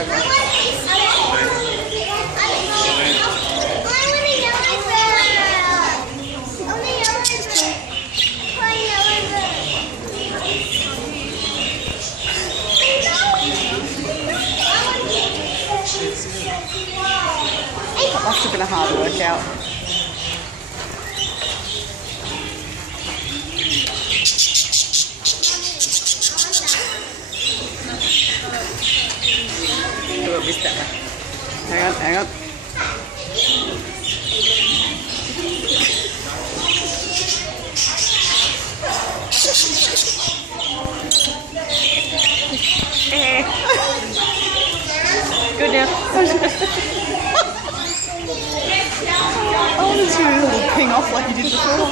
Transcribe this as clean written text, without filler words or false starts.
That must have been a hard workout. Do a bit better. Hang on, hang on. Good now. Oh, this is a little ping off like you did before.